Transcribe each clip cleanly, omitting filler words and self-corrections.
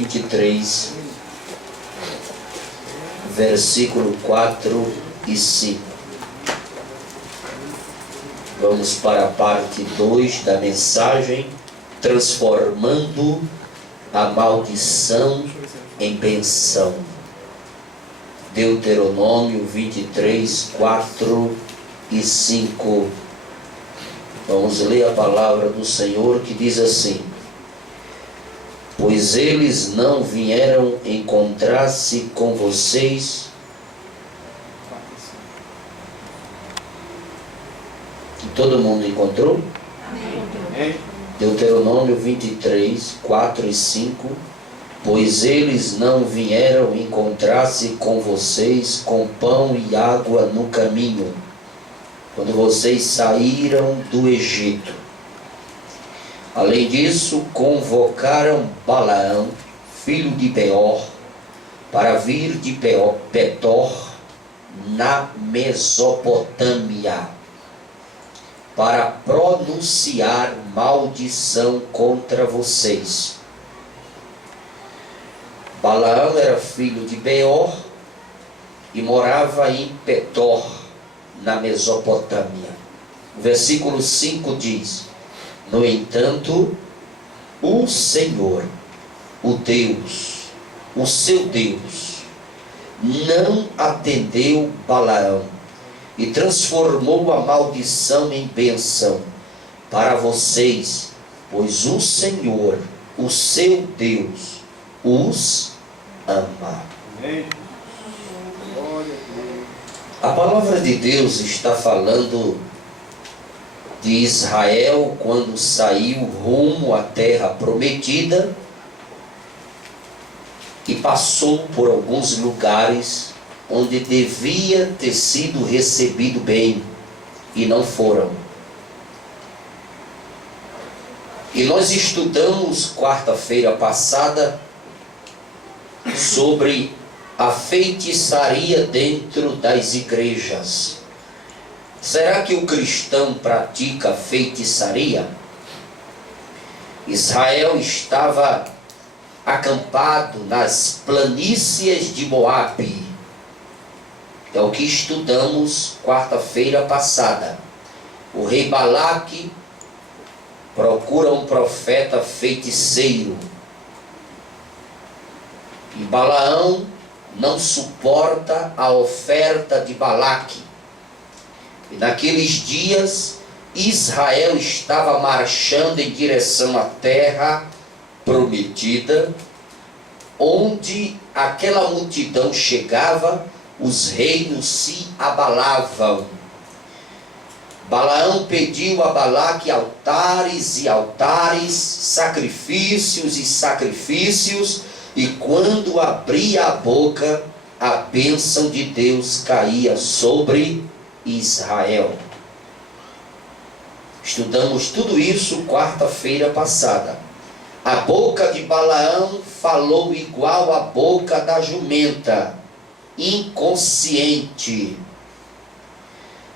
23, versículo 4 e 5. Vamos para a parte 2 da mensagem, transformando a maldição em bênção. Deuteronômio 23, 4 e 5. Vamos ler a palavra do Senhor que diz assim: pois eles não vieram encontrar-se com vocês. E todo mundo encontrou? Amém. Deuteronômio 23, 4 e 5. Pois eles não vieram encontrar-se com vocês com pão e água no caminho, quando vocês saíram do Egito. Além disso, convocaram Balaão, filho de Beor, para vir de Petor, na Mesopotâmia, para pronunciar maldição contra vocês. Balaão era filho de Beor e morava em Petor, na Mesopotâmia. O versículo 5 diz: no entanto, o Senhor, o Deus, o seu Deus, não atendeu Balaão e transformou a maldição em bênção para vocês, pois o Senhor, o seu Deus, os ama. A palavra de Deus está falando de Israel quando saiu rumo à terra prometida e passou por alguns lugares onde devia ter sido recebido bem e não foram. E nós estudamos quarta-feira passada sobre a feitiçaria dentro das igrejas. Será que o cristão pratica feitiçaria? Israel estava acampado nas planícies de Moabe. É o que estudamos quarta-feira passada. O rei Balaque procura um profeta feiticeiro. E Balaão não suporta a oferta de Balaque. E naqueles dias, Israel estava marchando em direção à terra prometida, onde aquela multidão chegava, os reinos se abalavam. Balaão pediu a Balaque altares e altares, sacrifícios e sacrifícios, e quando abria a boca, a bênção de Deus caía sobre Israel. Estudamos tudo isso quarta-feira passada. A boca de Balaão falou igual à boca da jumenta, inconsciente.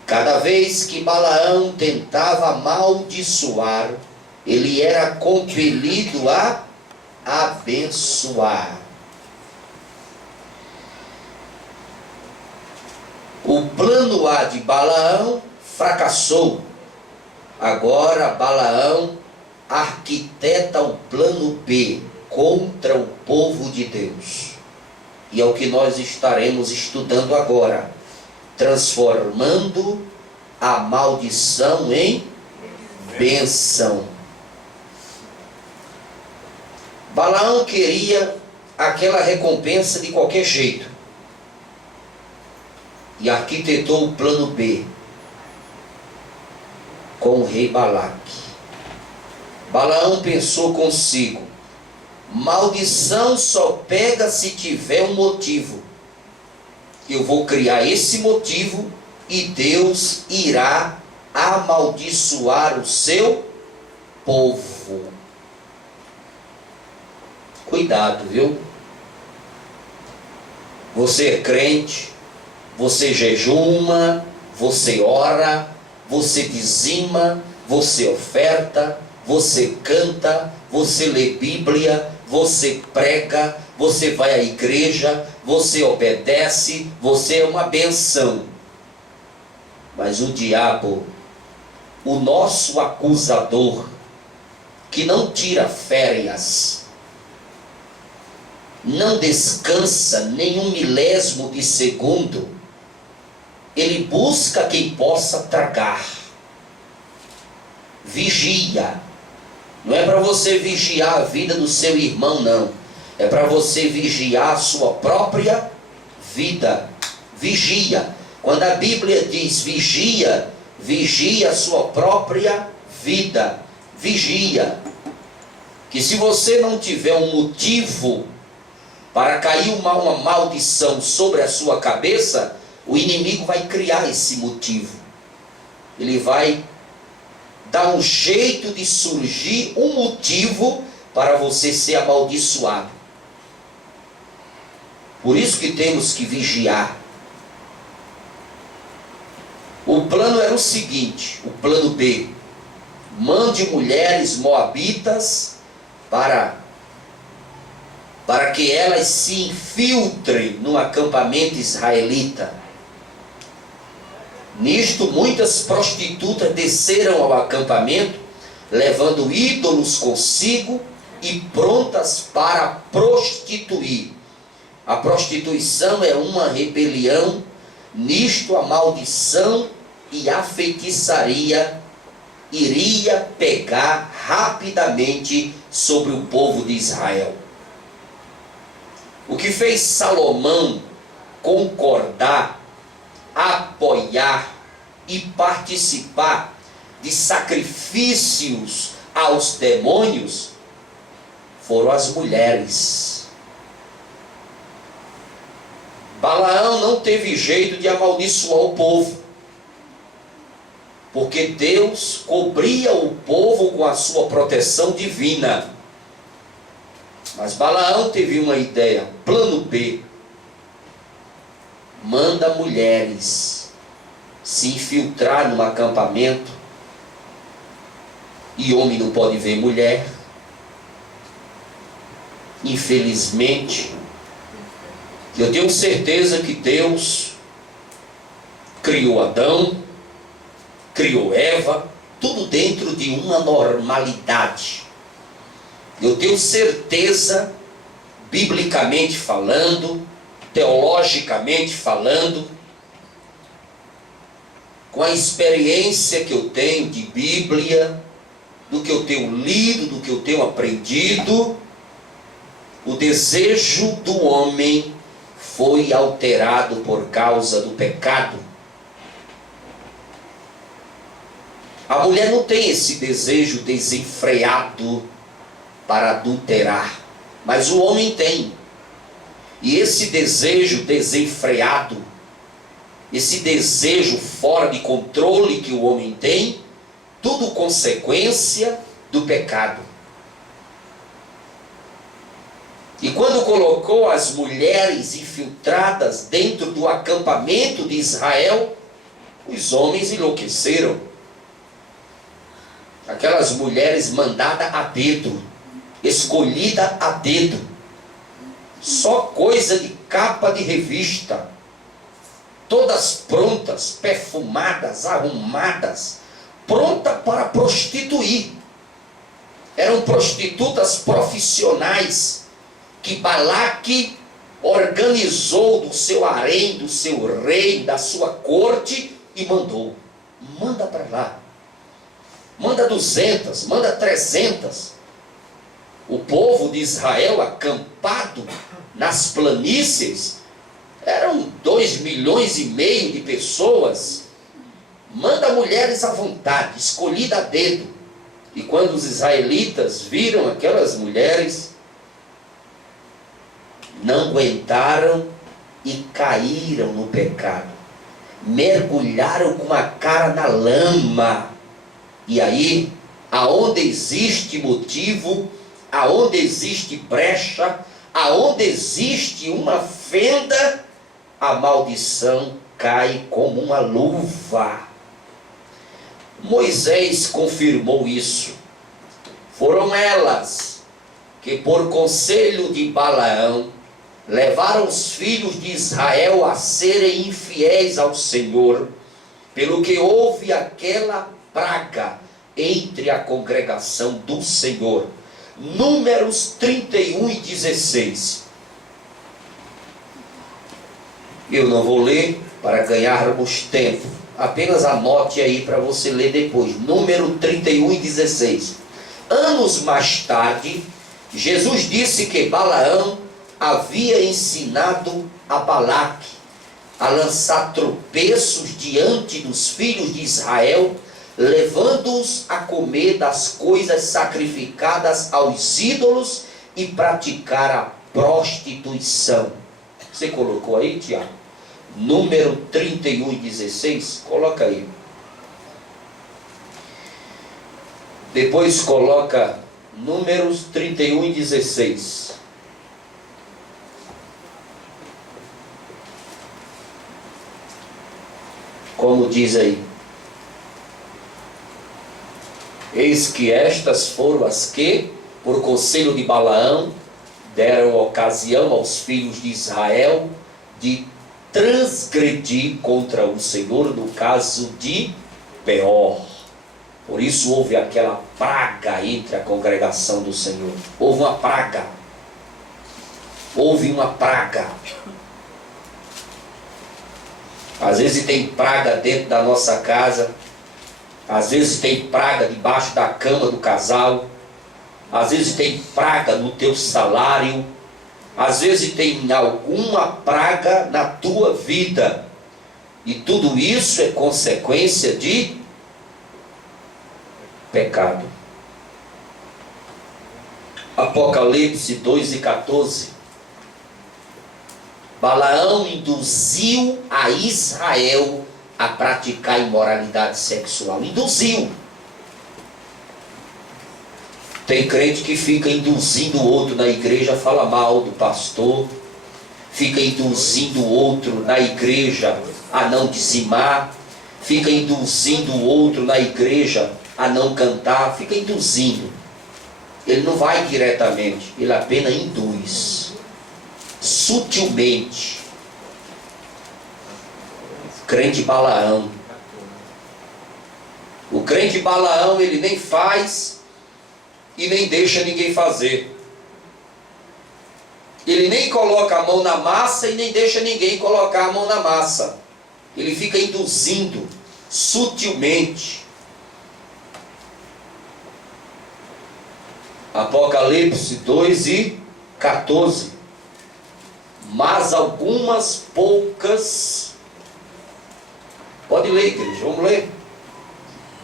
Cada vez que Balaão tentava amaldiçoar, ele era compelido a abençoar. O plano A de Balaão fracassou. Agora Balaão arquiteta o plano B contra o povo de Deus. E é o que nós estaremos estudando agora, transformando a maldição em bênção. Balaão queria aquela recompensa de qualquer jeito e arquitetou o plano B com o rei Balaque. Balaão pensou consigo: maldição só pega se tiver um motivo. Eu vou criar esse motivo e Deus irá amaldiçoar o seu povo. Cuidado, viu? Você é crente, você jejuma, você ora, você dizima, você oferta, você canta, você lê Bíblia, você prega, você vai à igreja, você obedece, você é uma benção. Mas o diabo, o nosso acusador, que não tira férias, não descansa nenhum milésimo de segundo, ele busca quem possa tragar. Vigia. Não é para você vigiar a vida do seu irmão, não. É para você vigiar a sua própria vida. Vigia. Quando a Bíblia diz vigia, vigia a sua própria vida. Vigia. Que se você não tiver um motivo para cair uma maldição sobre a sua cabeça, o inimigo vai criar esse motivo. Ele vai dar um jeito de surgir um motivo para você ser amaldiçoado. Por isso que temos que vigiar. O plano era o seguinte, o plano B: mande mulheres moabitas para que elas se infiltrem no acampamento israelita. Nisto, muitas prostitutas desceram ao acampamento, levando ídolos consigo e prontas para prostituir. A prostituição é uma rebelião. Nisto, a maldição e a feitiçaria iria pegar rapidamente sobre o povo de Israel. O que fez Salomão concordar, apoiar e participar de sacrifícios aos demônios foram as mulheres. Balaão não teve jeito de amaldiçoar o povo, porque Deus cobria o povo com a sua proteção divina. Mas Balaão teve uma ideia, plano B: manda mulheres se infiltrar no acampamento, e homem não pode ver mulher. Infelizmente, eu tenho certeza que Deus criou Adão, criou Eva, tudo dentro de uma normalidade. Eu tenho certeza, biblicamente falando, teologicamente falando, com a experiência que eu tenho de Bíblia, do que eu tenho lido, do que eu tenho aprendido, o desejo do homem foi alterado por causa do pecado. A mulher não tem esse desejo desenfreado para adulterar, mas o homem tem. E esse desejo desenfreado, esse desejo fora de controle que o homem tem, tudo consequência do pecado. E quando colocou as mulheres infiltradas dentro do acampamento de Israel, os homens enlouqueceram. Aquelas mulheres mandadas a dedo, escolhida a dedo, só coisa de capa de revista, todas prontas, perfumadas, arrumadas, pronta para prostituir. Eram prostitutas profissionais que Balaque organizou do seu harém, do seu rei, da sua corte, e mandou. Manda para lá. Manda 200, manda 300. O povo de Israel acampado nas planícies, eram 2,5 milhões de pessoas. Manda mulheres à vontade, escolhida a dedo. E quando os israelitas viram aquelas mulheres, não aguentaram e caíram no pecado. Mergulharam com a cara na lama. E aí, aonde existe motivo, aonde existe brecha, aonde existe uma fenda, a maldição cai como uma luva. Moisés confirmou isso. Foram elas que por conselho de Balaão levaram os filhos de Israel a serem infiéis ao Senhor, pelo que houve aquela praga entre a congregação do Senhor. Números 31 e 16. Eu não vou ler para ganharmos tempo. Apenas anote aí para você ler depois. Número 31 e 16. Anos mais tarde, Jesus disse que Balaão havia ensinado a Balaque a lançar tropeços diante dos filhos de Israel, levando-os a comer das coisas sacrificadas aos ídolos e praticar a prostituição. Você colocou aí, Tiago? Número 31 e 16, coloca aí. Depois coloca Números 31 e 16. Como diz aí: eis que estas foram as que, por conselho de Balaão, deram ocasião aos filhos de Israel de transgredir contra o Senhor no caso de Peor. Por isso houve aquela praga entre a congregação do Senhor. Houve uma praga. Houve uma praga. Às vezes tem praga dentro da nossa casa. Às vezes tem praga debaixo da cama do casal. Às vezes tem praga no teu salário. Às vezes tem alguma praga na tua vida. E tudo isso é consequência de pecado. Apocalipse 2 e 14. Balaão induziu a Israel a praticar imoralidade sexual. Induziu. Tem crente que fica induzindo o outro na igreja a falar mal do pastor, fica induzindo o outro na igreja a não dizimar, fica induzindo o outro na igreja a não cantar, fica induzindo. Ele não vai diretamente, ele apenas induz, sutilmente. Crente Balaão. O crente Balaão, ele nem faz e nem deixa ninguém fazer. Ele nem coloca a mão na massa e nem deixa ninguém colocar a mão na massa. Ele fica induzindo sutilmente. Apocalipse 2 e 14. Mas algumas poucas... Pode ler, igreja, vamos ler.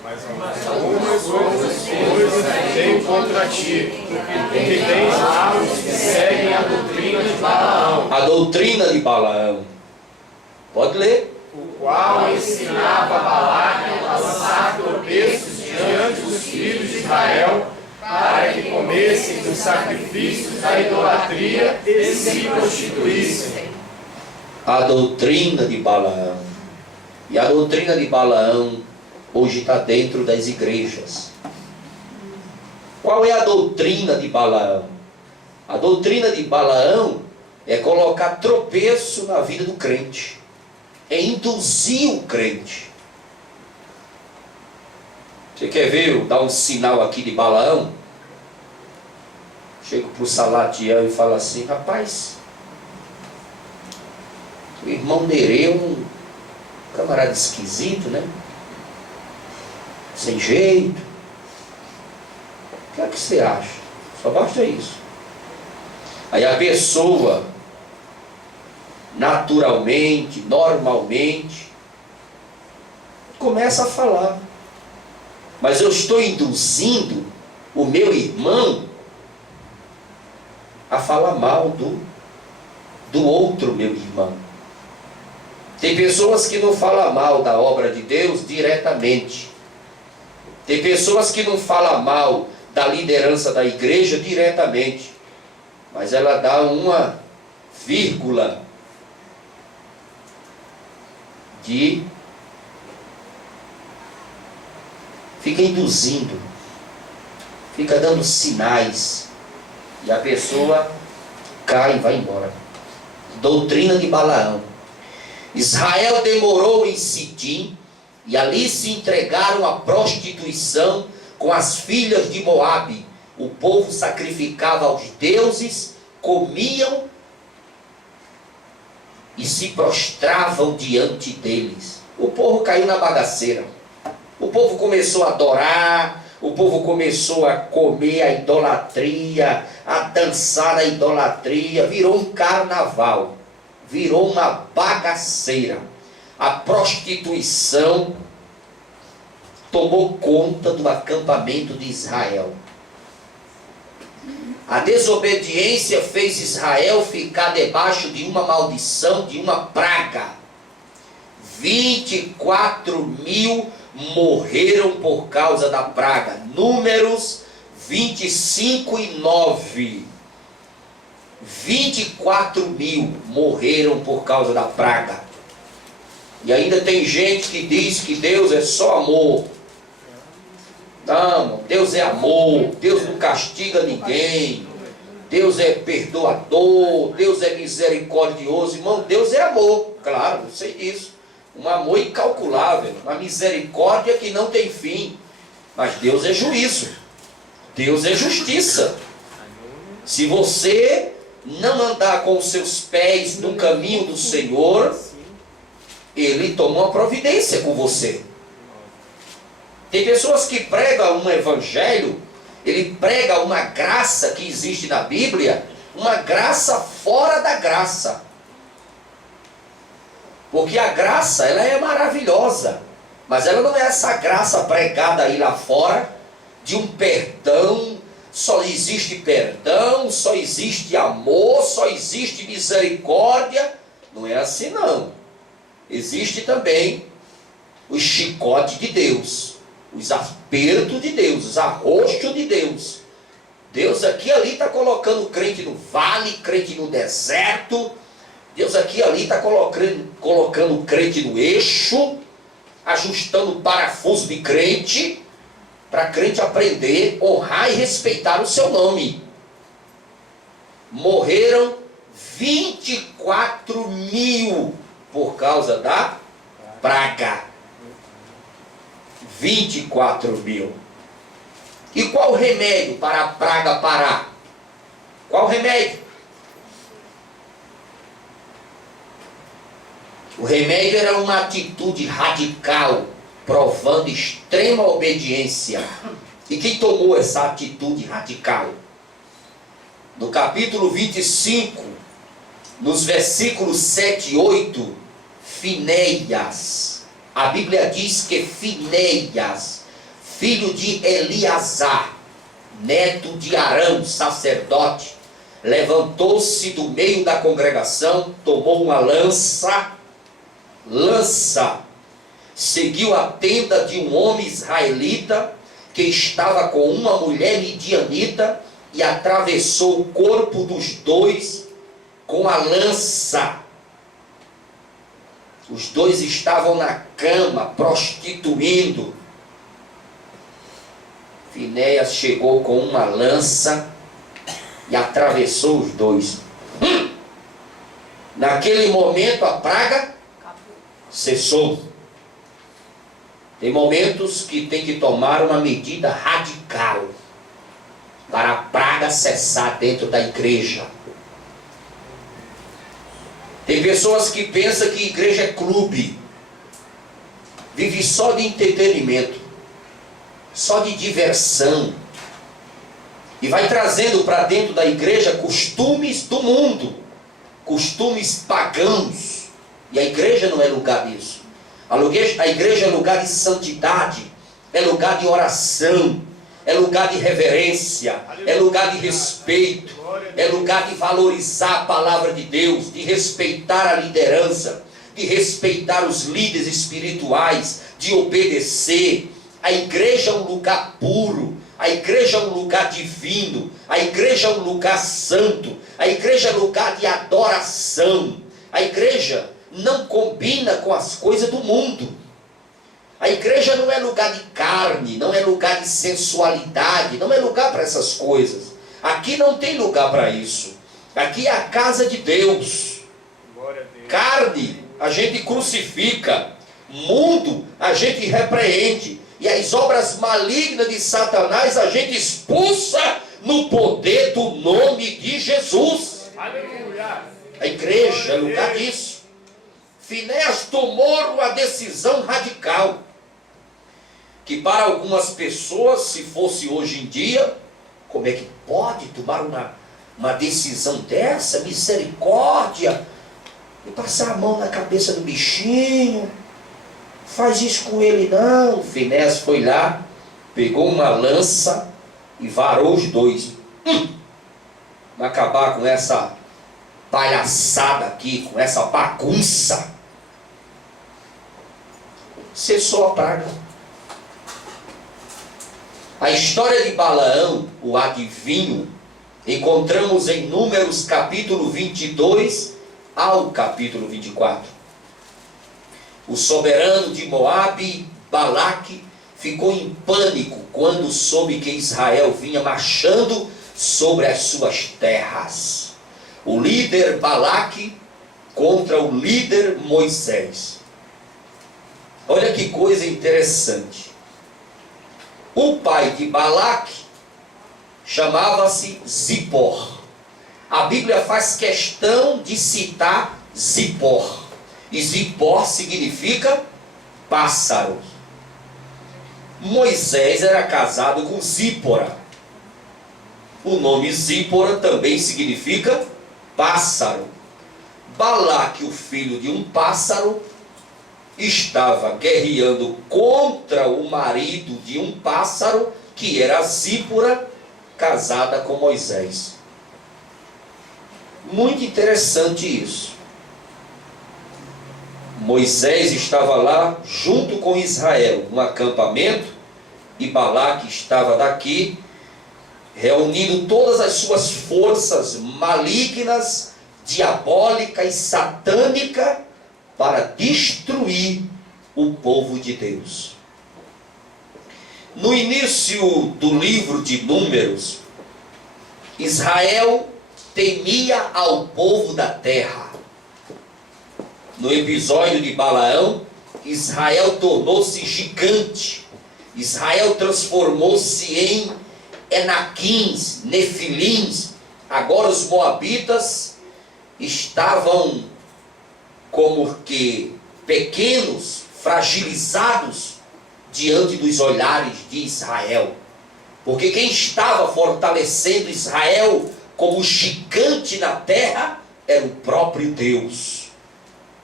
Mas algumas outras coisas tenho contra ti, porque tens lá os que seguem a doutrina de Balaão. A doutrina de Balaão. Pode ler. O qual ensinava Balaque a lançar tropeços diante dos filhos de Israel, para que comessem dos sacrifícios da idolatria e se prostituíssem. A doutrina de Balaão. E a doutrina de Balaão hoje está dentro das igrejas. Qual é a doutrina de Balaão? A doutrina de Balaão é colocar tropeço na vida do crente. É induzir o crente. Você quer ver, dar um sinal aqui de Balaão? Chego para o Salatiel e falo assim: rapaz, o irmão Nereu é um camarada esquisito, né? Sem jeito. O que é que você acha? Só basta isso. Aí a pessoa, naturalmente, normalmente, começa a falar. Mas eu estou induzindo o meu irmão a falar mal do outro meu irmão. Tem pessoas que não falam mal da obra de Deus diretamente. Tem pessoas que não falam mal da liderança da igreja diretamente. Mas ela dá uma vírgula de... fica induzindo, fica dando sinais. E a pessoa cai e vai embora. Doutrina de Balaão. Israel demorou em Sitim, e ali se entregaram à prostituição com as filhas de Moabe. O povo sacrificava aos deuses, comiam e se prostravam diante deles. O povo caiu na bagaceira. O povo começou a adorar, o povo começou a comer a idolatria, a dançar a idolatria, virou um carnaval, virou uma bagaceira. A prostituição tomou conta do acampamento de Israel. A desobediência fez Israel ficar debaixo de uma maldição, de uma praga. 24.000 morreram por causa da praga. Números 25:9. 24.000 morreram por causa da praga. E ainda tem gente que diz que Deus é só amor. Não, Deus é amor, Deus não castiga ninguém, Deus é perdoador, Deus é misericordioso. Irmão, Deus é amor, claro, eu sei disso. Um amor incalculável, uma misericórdia que não tem fim. Mas Deus é juízo, Deus é justiça. Se você não andar com os seus pés no caminho do Senhor, Ele toma uma providência com você. Tem pessoas que pregam um evangelho, ele prega uma graça que existe na Bíblia, uma graça fora da graça. Porque a graça, ela é maravilhosa, mas ela não é essa graça pregada aí lá fora, de um perdão, só existe perdão, só existe amor, só existe misericórdia. Não é assim não. Existe também o chicote de Deus, os apertos de Deus, os arroxos de Deus. Deus aqui e ali está colocando o crente no vale, crente no deserto. Deus aqui e ali está colocando o crente no eixo, ajustando o parafuso de crente, para crente aprender, honrar e respeitar o seu nome. Morreram 24.000 por causa da praga. 24.000. E qual o remédio para a praga parar? Qual o remédio? O remédio era uma atitude radical, provando extrema obediência. E quem tomou essa atitude radical? No capítulo 25, nos versículos 7 e 8, Finéias. A Bíblia diz que Finéias, filho de Eleazar, neto de Arão, sacerdote, levantou-se do meio da congregação, tomou uma lança, seguiu a tenda de um homem israelita que estava com uma mulher midianita e atravessou o corpo dos dois com a lança. Os dois estavam na cama, prostituindo. Finéias chegou com uma lança e atravessou os dois. Naquele momento a praga cessou. Tem momentos que tem que tomar uma medida radical para a praga cessar dentro da igreja. Tem pessoas que pensam que igreja é clube, vive só de entretenimento, só de diversão, e vai trazendo para dentro da igreja costumes do mundo, costumes pagãos. E a igreja não é lugar disso. A igreja é lugar de santidade, é lugar de oração, é lugar de reverência, é lugar de respeito, é lugar de valorizar a palavra de Deus, de respeitar a liderança, de respeitar os líderes espirituais, de obedecer. A igreja é um lugar puro, a igreja é um lugar divino, a igreja é um lugar santo, a igreja é um lugar de adoração. A igreja não combina com as coisas do mundo. A igreja não é lugar de carne, não é lugar de sensualidade, não é lugar para essas coisas. Aqui não tem lugar para isso. Aqui é a casa de Deus. Carne a gente crucifica, mundo a gente repreende, e as obras malignas de Satanás a gente expulsa no poder do nome de Jesus. Aleluia. A igreja é lugar disso. Finéas tomou uma decisão radical, que para algumas pessoas, se fosse hoje em dia, como é que pode tomar uma decisão dessa? Misericórdia! E passar a mão na cabeça do bichinho, faz isso com ele não. Finéas foi lá, pegou uma lança e varou os dois. Vai acabar com essa palhaçada aqui, com essa bagunça. Cessou a praga. A história de Balaão, o adivinho, encontramos em Números capítulo 22 ao capítulo 24. O soberano de Moabe, Balaque, ficou em pânico quando soube que Israel vinha marchando sobre as suas terras. O líder Balaque contra o líder Moisés. Olha que coisa interessante. O pai de Balaque chamava-se Zippor. A Bíblia faz questão de citar Zippor. E Zippor significa pássaro. Moisés era casado com Zípora. O nome Zípora também significa pássaro. Balaque, o filho de um pássaro, estava guerreando contra o marido de um pássaro, que era Zípora, casada com Moisés. Muito interessante isso. Moisés estava lá junto com Israel, no acampamento, e Balaque estava daqui, reunindo todas as suas forças malignas, diabólicas e satânicas, para destruir o povo de Deus. No início do livro de Números, Israel temia ao povo da terra. No episódio de Balaão, Israel tornou-se gigante. Israel transformou-se em Enaquins, Nefilins. Agora os moabitas estavam como que pequenos, fragilizados diante dos olhares de Israel. Porque quem estava fortalecendo Israel como gigante na terra era o próprio Deus.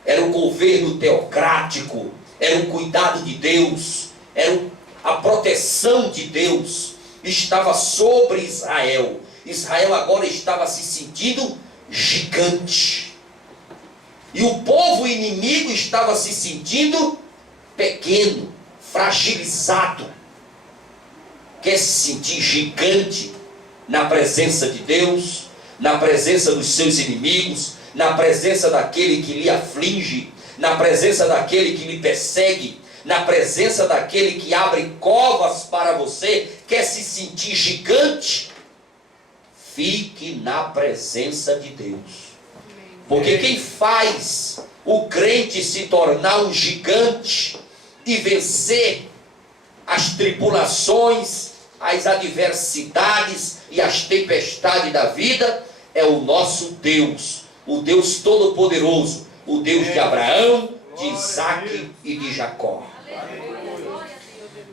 Era o governo teocrático, era o cuidado de Deus, era a proteção de Deus. Estava sobre Israel. Israel agora estava se sentindo gigante. E o povo inimigo estava se sentindo pequeno, fragilizado. Quer se sentir gigante na presença de Deus, na presença dos seus inimigos, na presença daquele que lhe aflige, na presença daquele que lhe persegue, na presença daquele que abre covas para você. Quer se sentir gigante? Fique na presença de Deus. Porque quem faz o crente se tornar um gigante e vencer as tribulações, as adversidades e as tempestades da vida é o nosso Deus, o Deus Todo-Poderoso, o Deus de Abraão, de Isaque e de Jacó.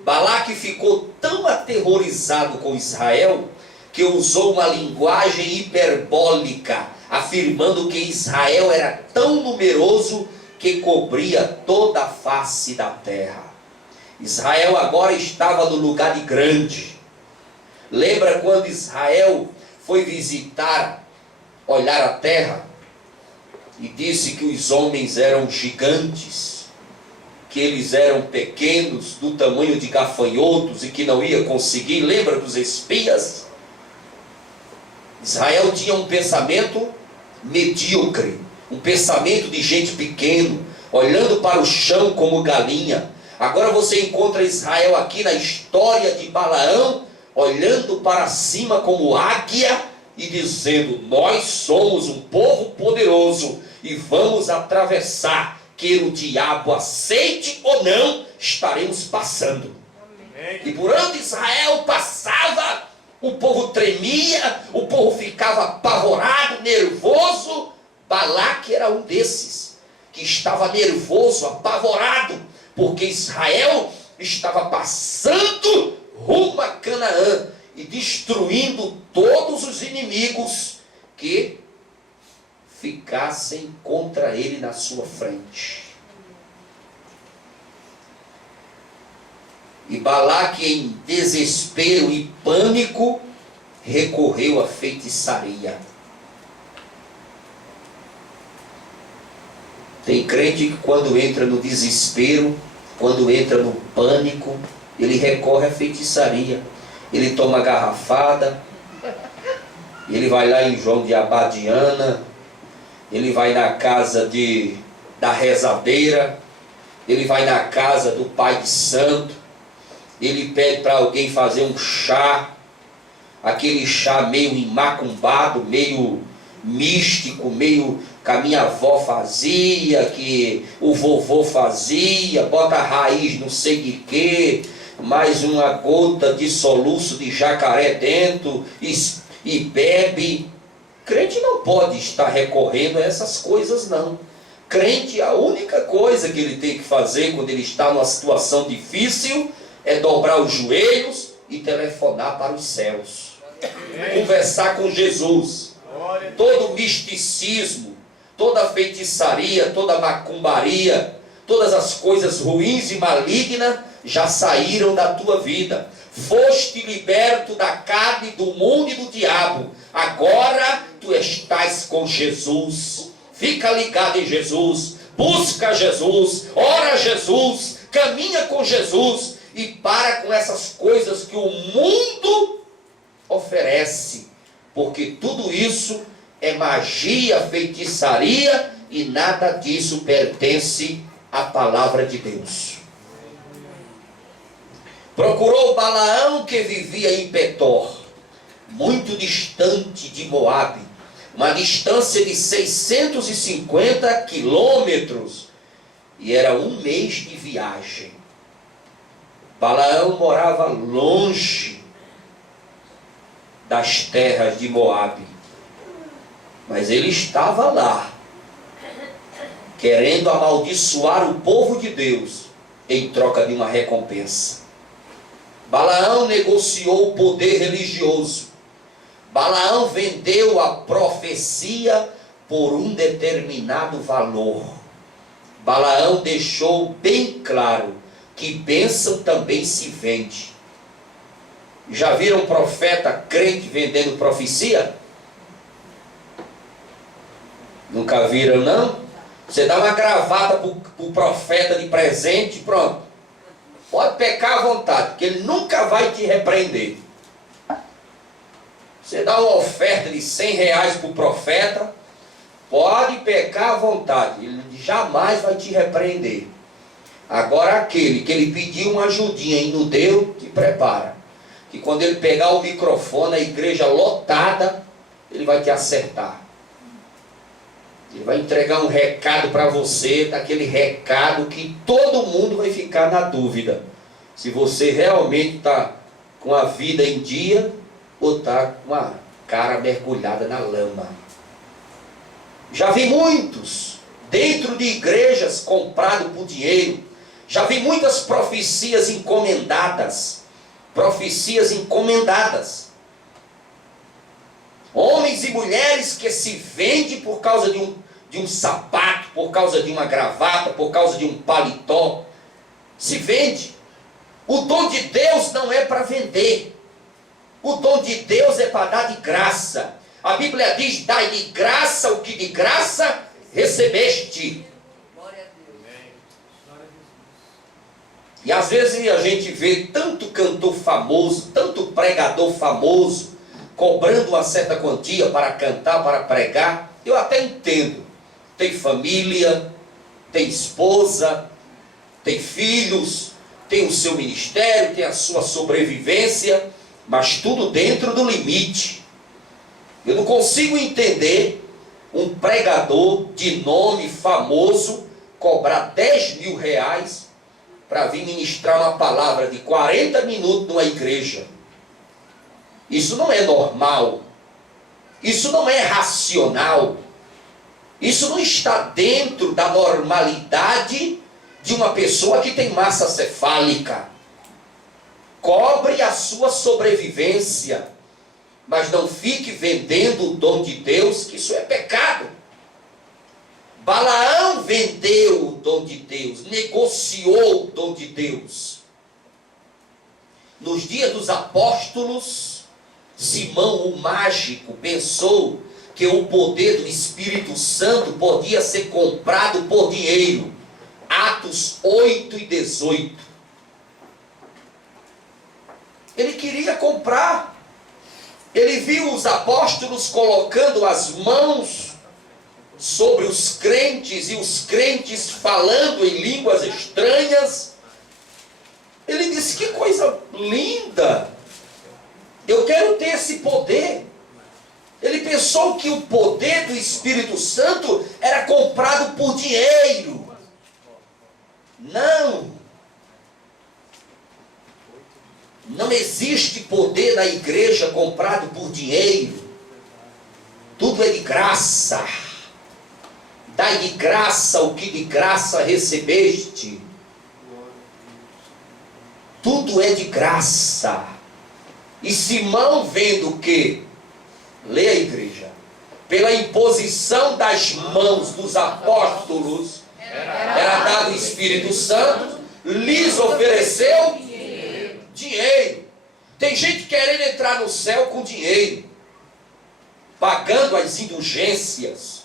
Balaque ficou tão aterrorizado com Israel que usou uma linguagem hiperbólica, afirmando que Israel era tão numeroso que cobria toda a face da terra. Israel agora estava no lugar de grande. Lembra quando Israel foi visitar, olhar a terra, e disse que os homens eram gigantes, que eles eram pequenos, do tamanho de gafanhotos, e que não ia conseguir? Lembra dos espias? Israel tinha um pensamento medíocre, um pensamento de gente pequeno, olhando para o chão como galinha. Agora você encontra Israel aqui na história de Balaão, olhando para cima como águia e dizendo: nós somos um povo poderoso e vamos atravessar, quer o diabo aceite ou não, estaremos passando. E por onde Israel passava, o povo tremia, o povo ficava apavorado, nervoso. Balaque era um desses, que estava nervoso, apavorado, porque Israel estava passando rumo a Canaã e destruindo todos os inimigos que ficassem contra ele na sua frente. E Balaque, em desespero e pânico, recorreu à feitiçaria. Tem crente que quando entra no desespero, quando entra no pânico, ele recorre à feitiçaria. Ele toma garrafada, ele vai lá em João de Abadiana, ele vai na casa da rezadeira, ele vai na casa do pai de santo, ele pede para alguém fazer um chá, aquele chá meio imacumbado, meio místico, meio que a minha avó fazia, que o vovô fazia, bota a raiz não sei de quê, mais uma gota de soluço de jacaré dentro e bebe. Crente não pode estar recorrendo a essas coisas, não. Crente, a única coisa que ele tem que fazer quando ele está numa situação difícil é dobrar os joelhos e telefonar para os céus. Conversar com Jesus. Todo misticismo, toda feitiçaria, toda macumbaria, todas as coisas ruins e malignas já saíram da tua vida. Foste liberto da carne, do mundo e do diabo. Agora tu estás com Jesus. Fica ligado em Jesus. Busca Jesus. Ora a Jesus. Caminha com Jesus. E para com essas coisas que o mundo oferece. Porque tudo isso é magia, feitiçaria, e nada disso pertence à palavra de Deus. Procurou Balaão, que vivia em Petor, muito distante de Moabe, uma distância de 650 quilômetros, e era um mês de viagem. Balaão morava longe das terras de Moabe, mas ele estava lá, querendo amaldiçoar o povo de Deus em troca de uma recompensa. Balaão negociou o poder religioso. Balaão vendeu a profecia por um determinado valor. Balaão deixou bem claro que bênção também se vende. Já viram um profeta crente vendendo profecia? Nunca viram, não? Você dá uma gravata para o profeta de presente, pronto. Pode pecar à vontade, porque ele nunca vai te repreender. Você dá uma oferta de 100 reais para o profeta, pode pecar à vontade, ele jamais vai te repreender. Agora aquele que ele pediu uma ajudinha e não deu, te prepara. Que quando ele pegar o microfone, a igreja lotada, ele vai te acertar. Ele vai entregar um recado para você, daquele recado que todo mundo vai ficar na dúvida. Se você realmente está com a vida em dia ou está com a cara mergulhada na lama. Já vi muitos dentro de igrejas comprados por dinheiro. Já vi muitas profecias encomendadas. Profecias encomendadas. Homens e mulheres que se vendem por causa de um sapato, por causa de uma gravata, por causa de um paletó. Se vende. O dom de Deus não é para vender. O dom de Deus é para dar de graça. A Bíblia diz: dai de graça o que de graça recebeste. E às vezes a gente vê tanto cantor famoso, tanto pregador famoso, cobrando uma certa quantia para cantar, para pregar. Eu até entendo. Tem família, tem esposa, tem filhos, tem o seu ministério, tem a sua sobrevivência. mas tudo dentro do limite. Eu não consigo entender um pregador de nome famoso cobrar 10 mil reais para vir ministrar uma palavra de 40 minutos numa igreja. Isso não é normal. Isso não é racional. Isso não está dentro da normalidade de uma pessoa que tem massa cefálica. Cobre a sua sobrevivência, mas não fique vendendo o dom de Deus, que isso é pecado. Balaão vendeu o dom de Deus, negociou o dom de Deus. Nos dias dos apóstolos, Simão o mágico pensou que o poder do Espírito Santo podia ser comprado por dinheiro. Atos 8 e 18. Ele queria comprar. Ele viu os apóstolos colocando as mãos sobre os crentes e os crentes falando em línguas estranhas. Ele disse: que coisa linda! Eu quero ter esse poder. Ele pensou que o poder do Espírito Santo era comprado por dinheiro. Não. Não existe poder na igreja comprado por dinheiro. Tudo é de graça. Dai de graça o que de graça recebeste. Tudo é de graça. E Simão, vendo que, lê a igreja, pela imposição das mãos dos apóstolos, era dado o Espírito Santo, lhes ofereceu dinheiro. Tem gente querendo entrar no céu com dinheiro, pagando as indulgências.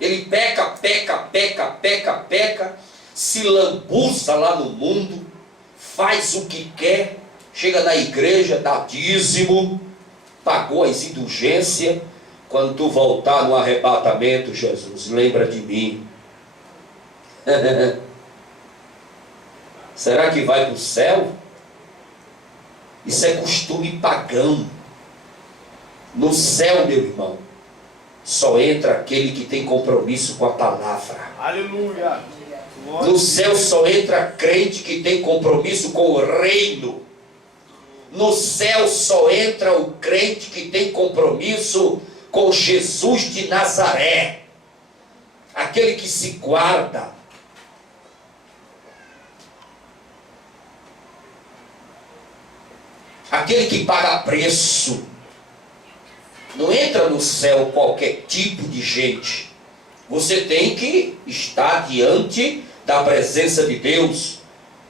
Ele peca, se lambuza lá no mundo, faz o que quer, chega na igreja, dá dízimo, pagou as indulgências. Quando tu voltar no arrebatamento, Jesus, lembra de mim. Será que vai para o céu? Isso é costume pagão. No céu, meu irmão, só entra aquele que tem compromisso com a palavra. Aleluia. No céu só entra crente que tem compromisso com o reino. No céu só entra o crente que tem compromisso com Jesus de Nazaré. Aquele que se guarda. Aquele que paga preço. Não entra no céu qualquer tipo de gente. Você tem que estar diante da presença de Deus,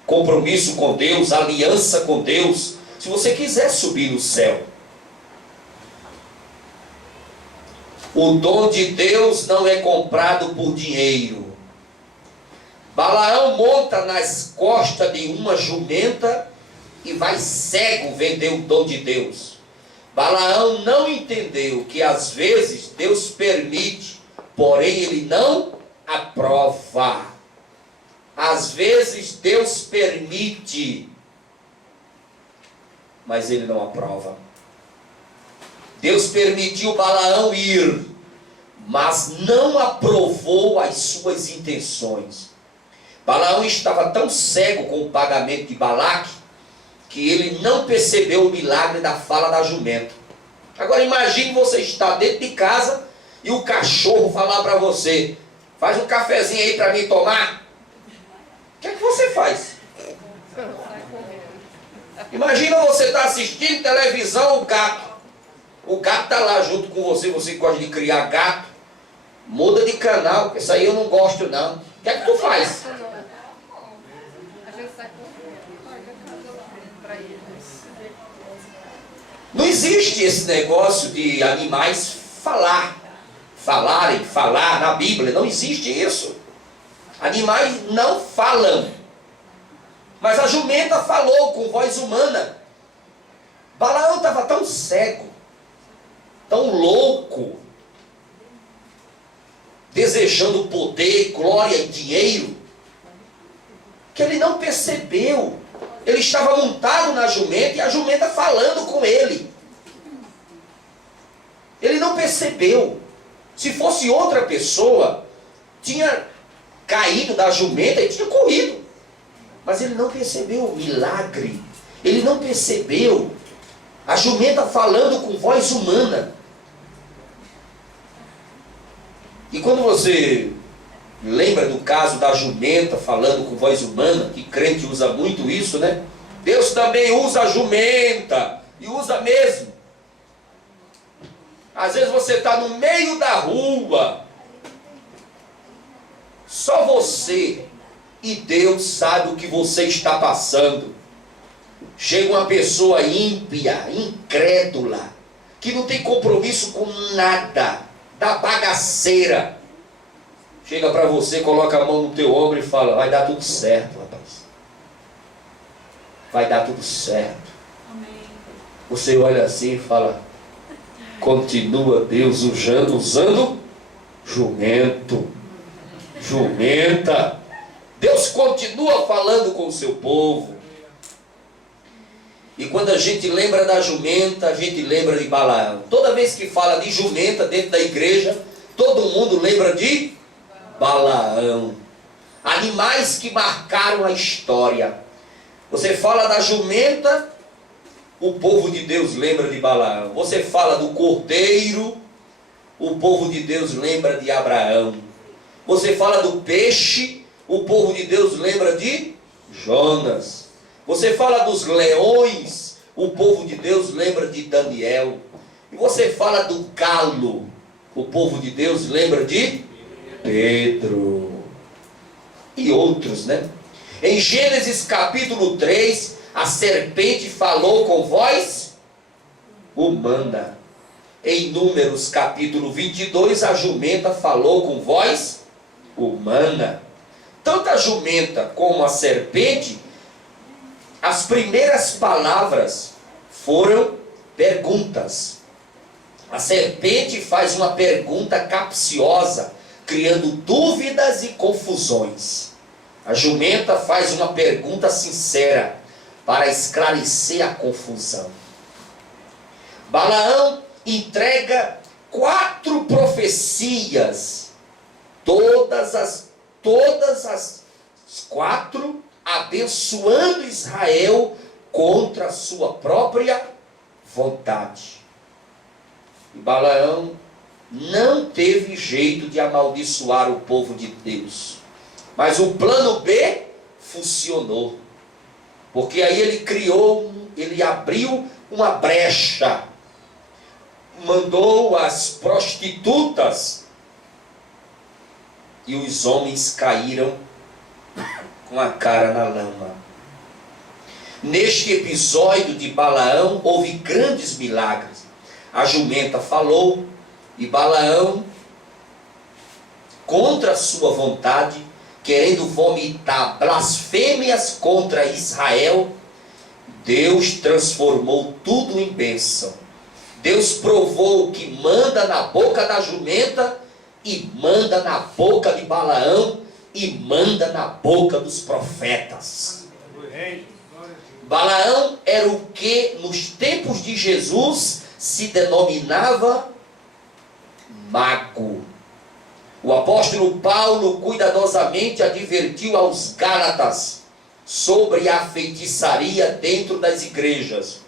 compromisso com Deus, aliança com Deus, se você quiser subir no céu. O dom de Deus não é comprado por dinheiro. Balaão monta nas costas de uma jumenta e vai cego vender o dom de Deus. Balaão não entendeu que às vezes Deus permite, porém Ele não aprova. Às vezes Deus permite, mas Ele não aprova. Deus permitiu Balaão ir, mas não aprovou as suas intenções. Balaão estava tão cego com o pagamento de Balaque, que ele não percebeu o milagre da fala da jumenta. Agora imagine você estar dentro de casa e o cachorro falar para você: faz um cafezinho aí para mim tomar. O que é que você faz? Imagina você estar assistindo televisão, o gato está lá junto com você, você gosta de criar gato, muda de canal, porque isso aí eu não gosto não. O que é que tu faz? Não existe esse negócio de animais falar na Bíblia, não existe isso. Animais não falam. Mas a jumenta falou com voz humana. Balaão estava tão cego, tão louco, desejando poder, glória e dinheiro, que ele não percebeu Ele estava montado na jumenta e a jumenta falando com ele. Ele não percebeu. Se fosse outra pessoa, tinha caído da jumenta e tinha corrido. Mas ele não percebeu o milagre. Ele não percebeu a jumenta falando com voz humana. E quando você lembra do caso da jumenta falando com voz humana, que crente usa muito isso, né? Deus também usa a jumenta, e usa mesmo. Às vezes você está no meio da rua, só você e Deus sabe o que você está passando. Chega uma pessoa ímpia, incrédula, que não tem compromisso com nada, da bagaceira. Chega para você, coloca a mão no teu ombro e fala: vai dar tudo certo, rapaz. Vai dar tudo certo. Amém. Você olha assim e fala: continua Deus usando jumento, jumenta. Deus continua falando com o seu povo. E quando a gente lembra da jumenta, a gente lembra de Balaão. Toda vez que fala de jumenta dentro da igreja, todo mundo lembra de Balaão. Animais que marcaram a história. Você fala da jumenta, o povo de Deus lembra de Balaão. Você fala do cordeiro, o povo de Deus lembra de Abraão. Você fala do peixe, o povo de Deus lembra de Jonas. Você fala dos leões, o povo de Deus lembra de Daniel. E você fala do galo, o povo de Deus lembra de Pedro. E outros, né? Em Gênesis capítulo 3, a serpente falou com voz humana. Em Números capítulo 22, a jumenta falou com voz humana. Tanto a jumenta como a serpente, as primeiras palavras foram perguntas. A serpente faz uma pergunta capciosa, criando dúvidas e confusões. A jumenta faz uma pergunta sincera, para esclarecer a confusão. Balaão entrega 4 profecias, todas as 4 abençoando Israel contra a sua própria vontade. E Balaão não teve jeito de amaldiçoar o povo de Deus. Mas o plano B funcionou. Porque aí ele abriu uma brecha. Mandou as prostitutas. E os homens caíram com a cara na lama. Neste episódio de Balaão, houve grandes milagres. A jumenta falou, e Balaão, contra a sua vontade, querendo vomitar blasfêmias contra Israel, Deus transformou tudo em bênção. Deus provou que manda na boca da jumenta, e manda na boca de Balaão, e manda na boca dos profetas. Balaão era o que nos tempos de Jesus se denominava mago. O apóstolo Paulo cuidadosamente advertiu aos Gálatas sobre a feitiçaria dentro das igrejas.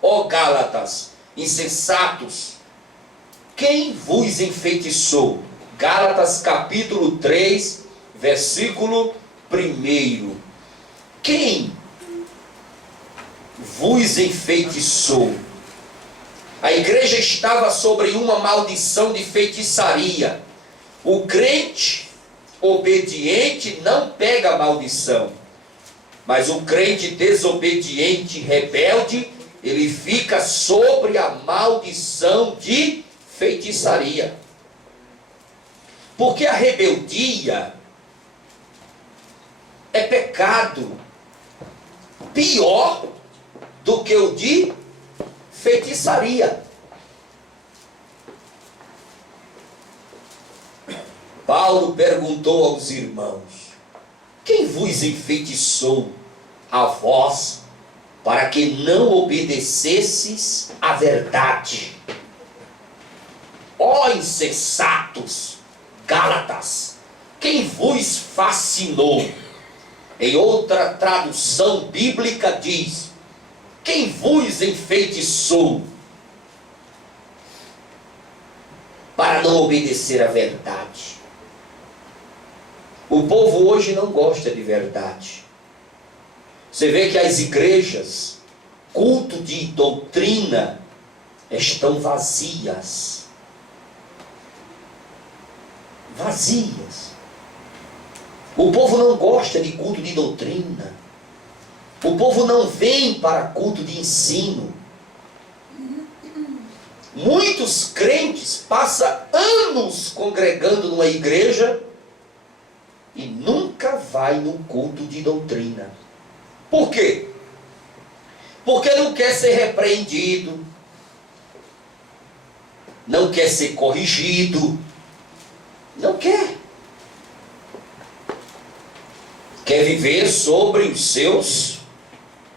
Ó Gálatas, insensatos, quem vos enfeitiçou? Gálatas capítulo 3, versículo 1. Quem vos enfeitiçou? A igreja estava sobre uma maldição de feitiçaria. O crente obediente não pega a maldição, mas o crente desobediente, rebelde, ele fica sobre a maldição de feitiçaria. Porque a rebeldia é pecado pior do que o de feitiçaria. Paulo perguntou aos irmãos: quem vos enfeitiçou a vós, para que não obedecesses à verdade. Ó insensatos, Gálatas, quem vos fascinou? Em outra tradução bíblica diz, quem vos enfeitiçou para não obedecer à verdade? O povo hoje não gosta de verdade. Você vê que as igrejas, culto de doutrina, estão vazias. Vazias. O povo não gosta de culto de doutrina. O povo não vem para culto de ensino. Muitos crentes passam anos congregando numa igreja e nunca vai no culto de doutrina. Por quê? Porque não quer ser repreendido, não quer ser corrigido, não quer. Quer viver sobre os seus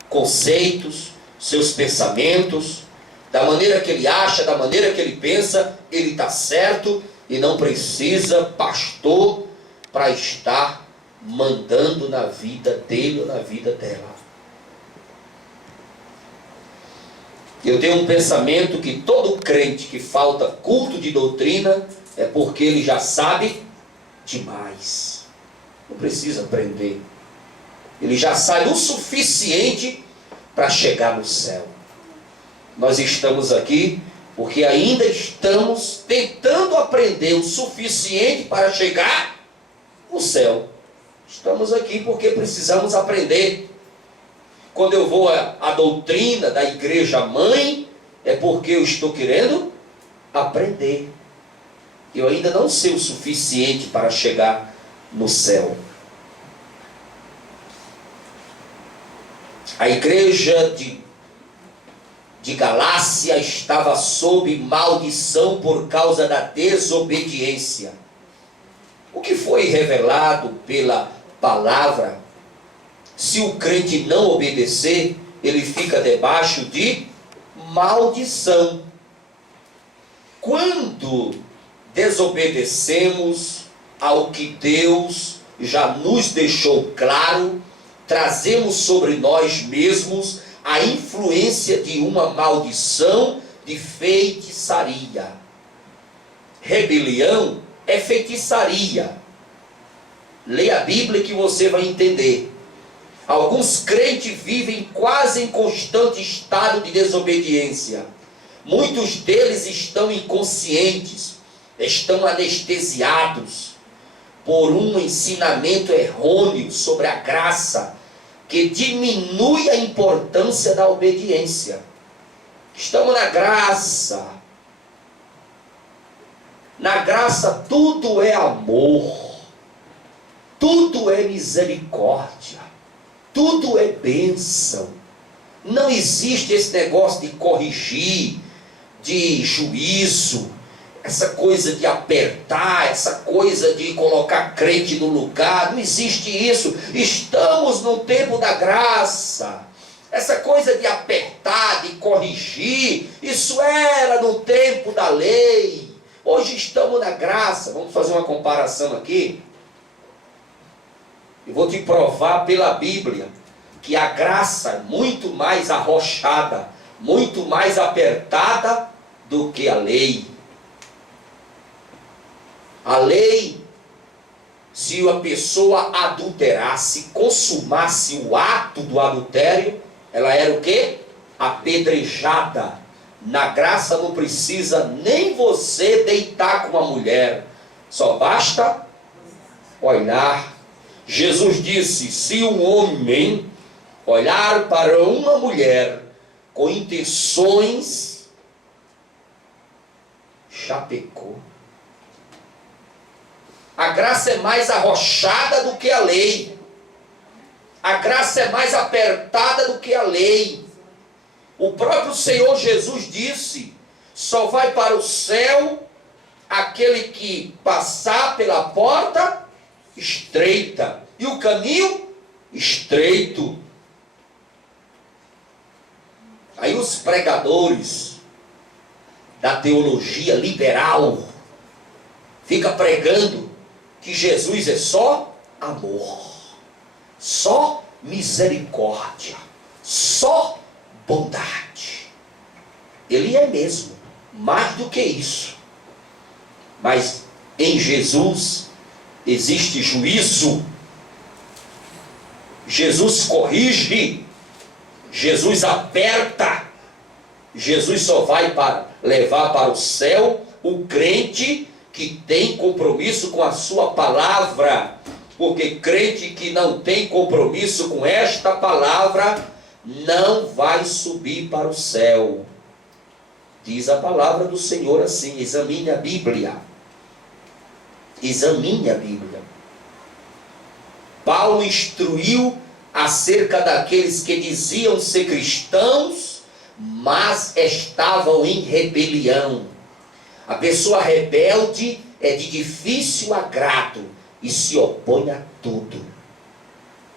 conceitos, seus pensamentos, da maneira que ele acha, da maneira que ele pensa, ele está certo e não precisa pastor para estar mandando na vida dele ou na vida dela. Eu tenho um pensamento que todo crente que falta culto de doutrina é porque ele já sabe demais. Não precisa aprender. Ele já sabe o suficiente para chegar no céu. Nós estamos aqui porque ainda estamos tentando aprender o suficiente para chegar no céu. Estamos aqui porque precisamos aprender. Quando eu vou à doutrina da igreja mãe, é porque eu estou querendo aprender. Eu ainda não sei o suficiente para chegar no céu. A igreja de Galácia estava sob maldição por causa da desobediência. O que foi revelado pela palavra, se o crente não obedecer, ele fica debaixo de maldição. Quando desobedecemos ao que Deus já nos deixou claro, trazemos sobre nós mesmos a influência de uma maldição de feitiçaria. Rebelião é feitiçaria. Leia a Bíblia que você vai entender. Alguns crentes vivem quase em constante estado de desobediência. Muitos deles estão inconscientes, estão anestesiados por um ensinamento errôneo sobre a graça, que diminui a importância da obediência. Estamos na graça. Na graça tudo é amor, tudo é misericórdia, tudo é bênção. Não existe esse negócio de corrigir, de juízo, essa coisa de apertar, essa coisa de colocar crente no lugar. Não existe isso. Estamos no tempo da graça. Essa coisa de apertar, de corrigir, isso era no tempo da lei. Hoje estamos na graça. Vamos fazer uma comparação aqui. Eu vou te provar pela Bíblia que a graça é muito mais arrochada, muito mais apertada do que a lei. A lei, se a pessoa adulterasse, consumasse o ato do adultério, ela era o quê? Apedrejada. Na graça não precisa nem você deitar com uma mulher, só basta olhar. Jesus disse, se um homem olhar para uma mulher com intenções, já pecou. A graça é mais arrochada do que a lei. A graça é mais apertada do que a lei. O próprio Senhor Jesus disse, só vai para o céu aquele que passar pela porta estreita. E o caminho estreito. Aí os pregadores da teologia liberal ficam pregando que Jesus é só amor, só misericórdia, só bondade. Ele é mesmo, mais do que isso. Mas em Jesus existe juízo. Jesus corrige, Jesus aperta. Jesus só vai levar para o céu o crente que tem compromisso com a sua palavra. Porque crente que não tem compromisso com esta palavra não vai subir para o céu. Diz a palavra do Senhor assim, examine a Bíblia. Examine a Bíblia. Paulo instruiu acerca daqueles que diziam ser cristãos, mas estavam em rebelião. A pessoa rebelde é de difícil agrado e se opõe a tudo.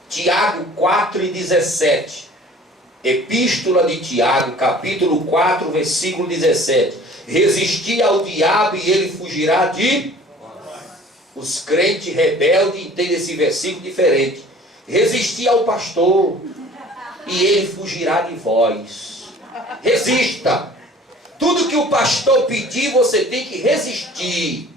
Tiago 4:17. Epístola de Tiago, capítulo 4, versículo 17. Resisti ao diabo e ele fugirá de... Os crentes rebeldes entendem esse versículo diferente. Resisti ao pastor e ele fugirá de vós. Resista. Tudo que o pastor pedir, você tem que resistir.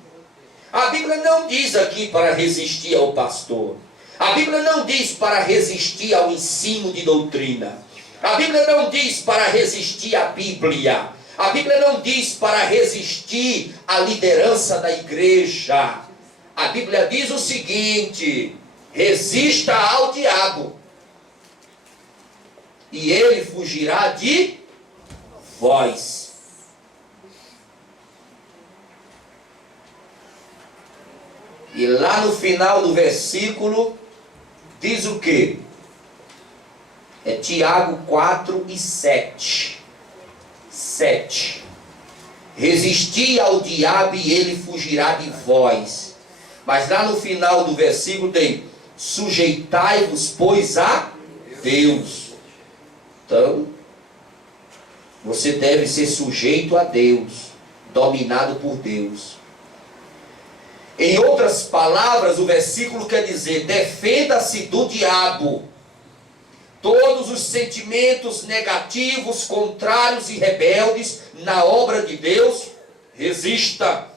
A Bíblia não diz aqui para resistir ao pastor. A Bíblia não diz para resistir ao ensino de doutrina. A Bíblia não diz para resistir à Bíblia. A Bíblia não diz para resistir à liderança da igreja. A Bíblia diz o seguinte: resista ao diabo e ele fugirá de vós. E lá no final do versículo diz o quê? É Tiago 4:7. 7. Resisti ao diabo e ele fugirá de vós. Mas lá no final do versículo tem: sujeitai-vos, pois, a Deus. Então, você deve ser sujeito a Deus, dominado por Deus. Em outras palavras, o versículo quer dizer: defenda-se do diabo. Todos os sentimentos negativos, contrários e rebeldes na obra de Deus, resista.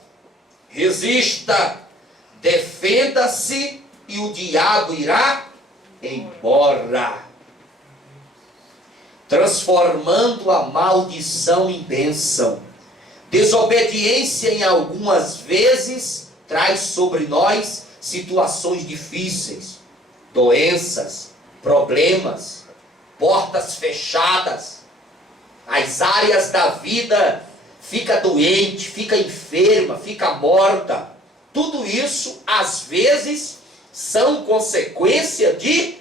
Resista. Defenda-se e o diabo irá embora, transformando a maldição em bênção. Desobediência em algumas vezes traz sobre nós situações difíceis, doenças, problemas, portas fechadas. As áreas da vida fica doente, fica enferma, fica morta. Tudo isso, às vezes, são consequência de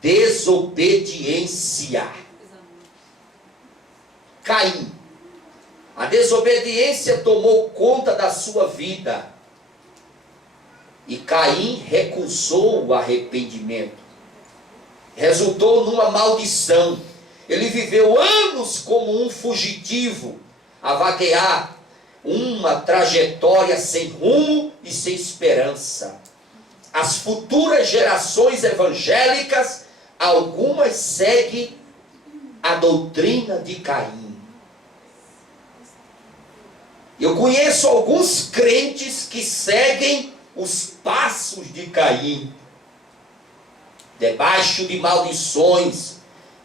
desobediência. Caim. A desobediência tomou conta da sua vida. E Caim recusou o arrependimento. Resultou numa maldição. Ele viveu anos como um fugitivo, a vaguear uma trajetória sem rumo e sem esperança. As futuras gerações evangélicas, algumas seguem a doutrina de Caim. Eu conheço alguns crentes que seguem os passos de Caim, debaixo de maldições,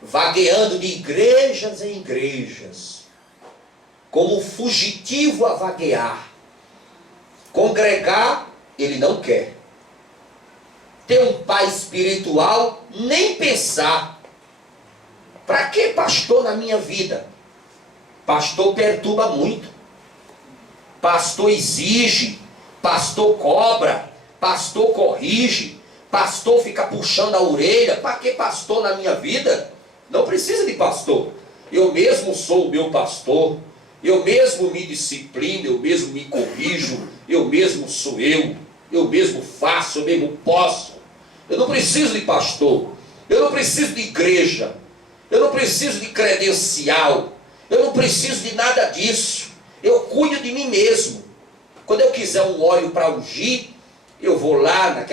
vagueando de igrejas em igrejas, como fugitivo a vaguear. Congregar, ele não quer. Ter um pai espiritual, nem pensar. Para que pastor na minha vida? Pastor perturba muito. Pastor exige. Pastor cobra. Pastor corrige. Pastor fica puxando a orelha. Para que pastor na minha vida? Não precisa de pastor. Eu mesmo sou o meu pastor. Eu mesmo me disciplino, eu mesmo me corrijo, eu mesmo sou eu mesmo faço, eu mesmo posso. Eu não preciso de pastor, eu não preciso de igreja. Eu não preciso de credencial. Eu não preciso de nada disso. Eu cuido de mim mesmo. Quando eu quiser um óleo para ungir, eu vou lá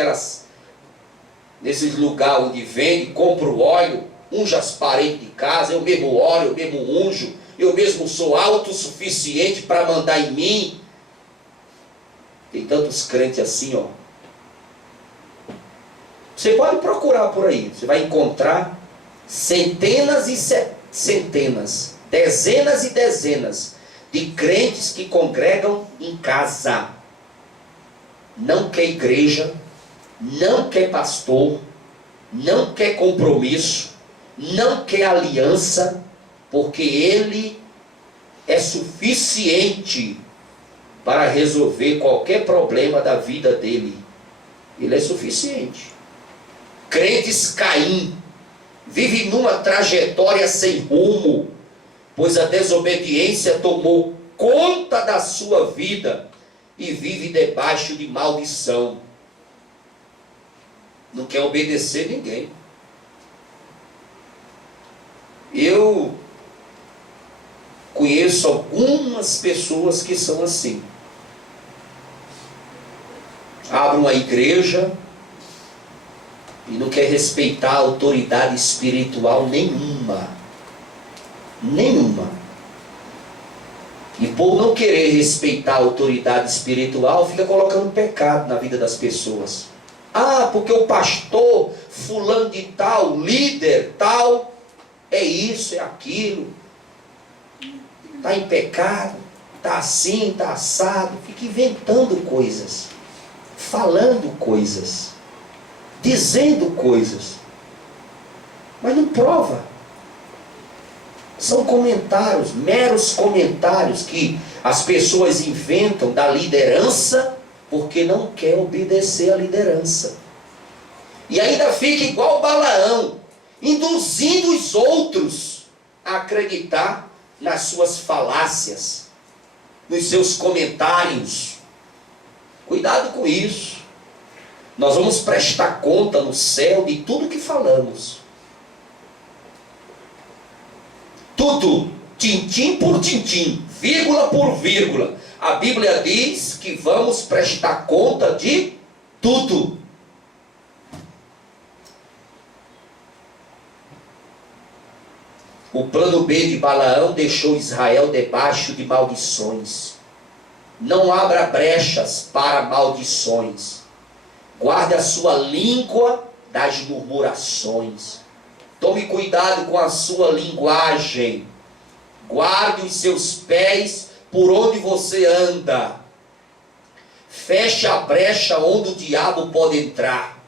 nesses lugares onde vende, compro óleo, unjo as paredes de casa, eu mesmo oro, eu mesmo unjo, eu mesmo sou autossuficiente para mandar em mim. Tem tantos crentes assim, ó. Você pode procurar por aí, você vai encontrar centenas e centenas, dezenas e dezenas de crentes que congregam em casa. Não quer igreja, não quer pastor, não quer compromisso, não quer aliança, porque ele é suficiente para resolver qualquer problema da vida dele. Ele é suficiente. Crentes Caim vivem numa trajetória sem rumo, pois a desobediência tomou conta da sua vida e vive debaixo de maldição. Não quer obedecer ninguém. Eu conheço algumas pessoas que são assim. Abre uma igreja e não quer respeitar a autoridade espiritual nenhuma. Nenhuma. E por não querer respeitar a autoridade espiritual, fica colocando pecado na vida das pessoas. Ah, porque o pastor fulano de tal, líder tal, é isso, é aquilo. Está em pecado, está assim, está assado. Fica inventando coisas, falando coisas, dizendo coisas, mas não prova. São comentários, meros comentários que as pessoas inventam da liderança porque não quer obedecer à liderança. E ainda fica igual Balaão, induzindo os outros a acreditar nas suas falácias, nos seus comentários. Cuidado com isso. Nós vamos prestar conta no céu de tudo que falamos. Tudo, tintim por tintim, vírgula por vírgula. A Bíblia diz que vamos prestar conta de tudo. O plano B de Balaão deixou Israel debaixo de maldições. Não abra brechas para maldições. Guarde a sua língua das murmurações. Tome cuidado com a sua linguagem. Guarde os seus pés por onde você anda. Feche a brecha onde o diabo pode entrar.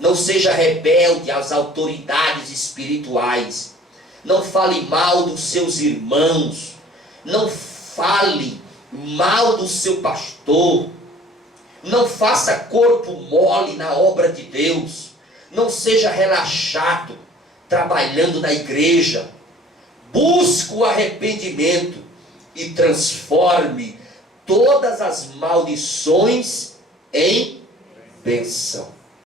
Não seja rebelde às autoridades espirituais. Não fale mal dos seus irmãos. Não fale mal do seu pastor. Não faça corpo mole na obra de Deus. Não seja relaxado trabalhando na igreja. Busque o arrependimento e transforme todas as maldições em bênção.